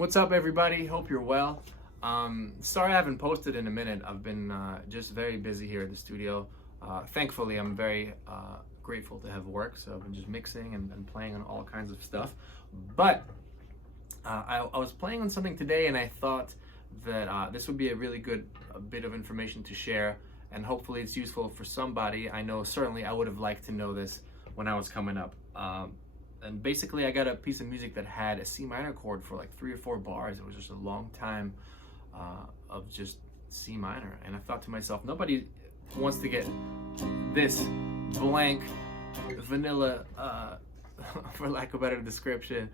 What's up, everybody? Hope you're well. Sorry I haven't posted in a minute. I've been just very busy here at the studio. Thankfully, I'm very grateful to have work, so I've been just mixing and playing on all kinds of stuff. But I was playing on something today, and I thought that this would be a really good bit of information to share, and hopefully it's useful for somebody. I know certainly I would have liked to know this when I was coming up. And basically I got a piece of music that had a C minor chord for like 3 or 4 bars. It was just a long time of just C minor. And I thought to myself, nobody wants to get this blank, vanilla, for lack of a better description,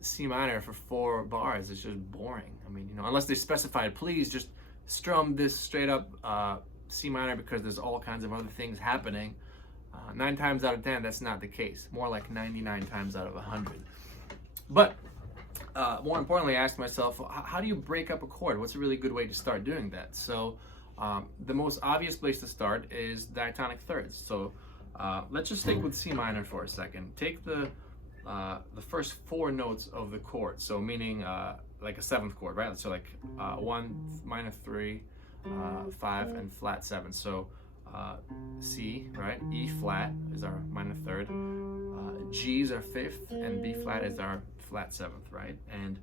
C minor for 4 bars. It's just boring. I mean, unless they specified, please just strum this straight up C minor because there's all kinds of other things happening. 9 times out of 10, that's not the case. More like 99 times out of 100. But more importantly, I asked myself, how do you break up a chord? What's a really good way to start doing that? So the most obvious place to start is diatonic thirds. So let's just stick with C minor for a second. Take the first 4 notes of the chord. So meaning like a 7th chord, right? So like 1, minor 3, 5, and flat 7. So C, right? E flat is our minor 3rd, G is our 5th, and B flat is our flat 7th, right? And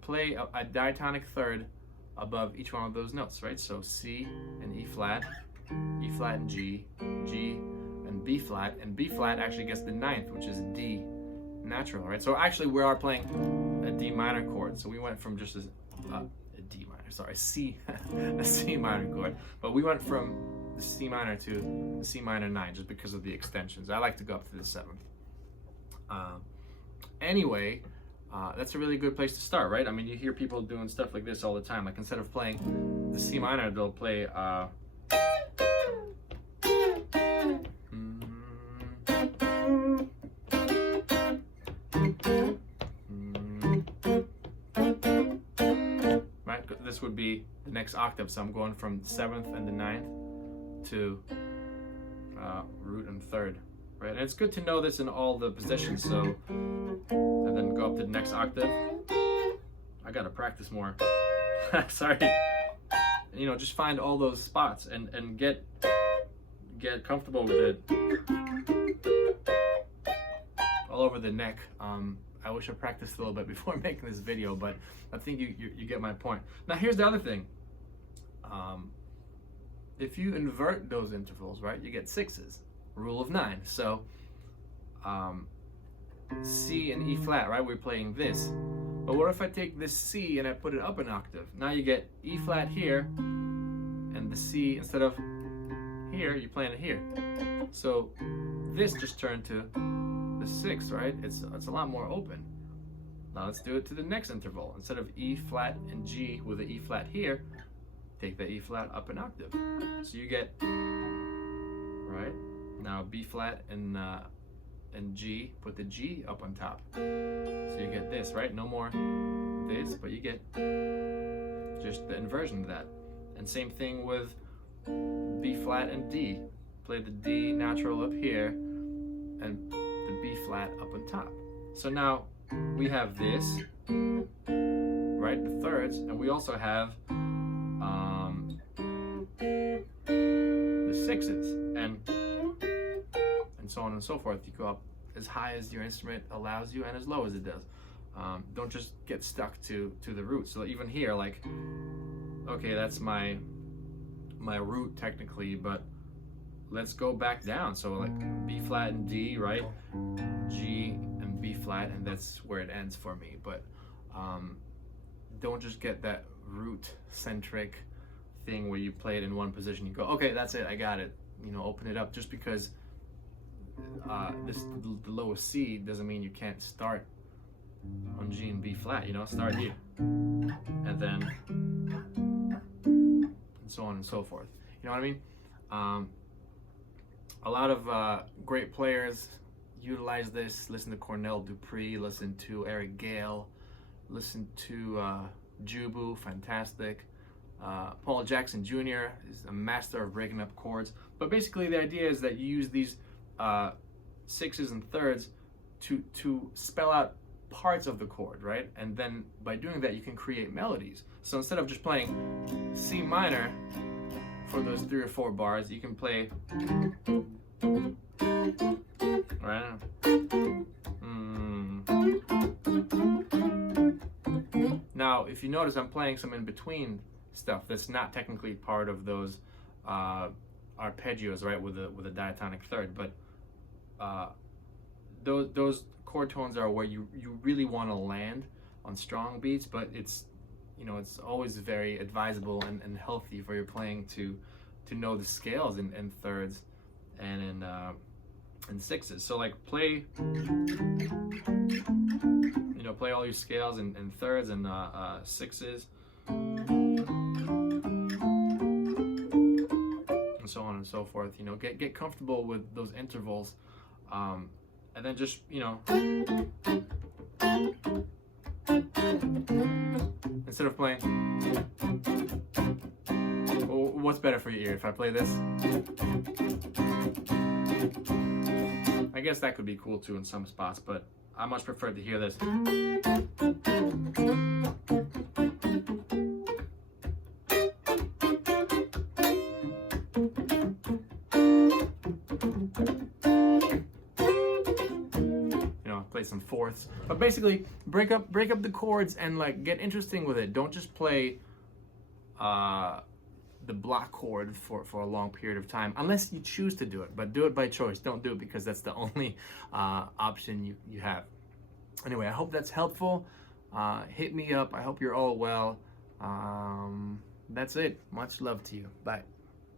play a diatonic 3rd above each one of those notes, right? So C and E flat and G, G and B flat actually gets the 9th, which is D natural, right? So actually we are playing a D minor chord. So we went from just a D minor, sorry, a C minor chord, but we went from the C minor to the C minor 9 just because of the extensions. I like to go up to the 7th. Anyway, that's a really good place to start, right? I mean, you hear people doing stuff like this all the time. Like instead of playing the C minor, they'll play right? This would be the next octave. So I'm going from the 7th and the 9th to root and 3rd, right? And it's good to know this in all the positions. So, and then go up to the next octave. I gotta practice more. Sorry. Just find all those spots and get comfortable with it. All over the neck. I wish I practiced a little bit before making this video, but I think you get my point. Now here's the other thing. If you invert those intervals, right, you get 6s, rule of 9. So C and E flat, right, we're playing this. But what if I take this C and I put it up an octave? Now you get E flat here, and the C, instead of here, you're playing it here. So this just turned to the 6th, right? It's a lot more open. Now let's do it to the next interval. Instead of E flat and G with the E flat here, take the E flat up an octave. So you get, right, now B flat and G, put the G up on top. So you get this, right? No more this, but you get just the inversion of that. And same thing with B flat and D. Play the D natural up here and the B flat up on top. So now we have this, right, the thirds, and we also have the 6s, and so on and so forth. You go up as high as your instrument allows you and as low as it does. Don't just get stuck to the root. So even here, like, okay, that's my root technically, but let's go back down. So like B flat and D, right? G and B flat, and that's where it ends for me. But don't just get that root centric thing where you play it in one position. You go, okay, that's it, I got it. Open it up. Just because the lowest C doesn't mean you can't start on G and B flat. Start here, and then and so on and so forth. You know what I mean? A lot of great players utilize this. Listen to Cornell Dupree, listen to Eric Gale, listen to Jubu, fantastic. Paul Jackson Jr. is a master of breaking up chords. But basically the idea is that you use these 6s and 3rds to spell out parts of the chord, right? And then by doing that, you can create melodies. So instead of just playing C minor for those 3 or 4 bars, you can play, right? Now, if you notice, I'm playing some in between stuff that's not technically part of those arpeggios, right, with a diatonic third, but those chord tones are where you really want to land on strong beats, but it's, you know, it's always very advisable and healthy for your playing to know the scales in thirds and in sixes. So like play, you know, play all your scales in thirds and sixes, and so on and so forth. You know, get comfortable with those intervals, and then just, you know, instead of playing, well, what's better for your ear? If I play this, I guess that could be cool too in some spots, but I much prefer to hear this. Play some fourths, but basically break up the chords and like get interesting with it. Don't just play the block chord for a long period of time, unless you choose to do it, but do it by choice. Don't do it because that's the only option you have. Anyway, I hope that's helpful. Hit me up. I hope you're all well. That's it. Much love to you. Bye.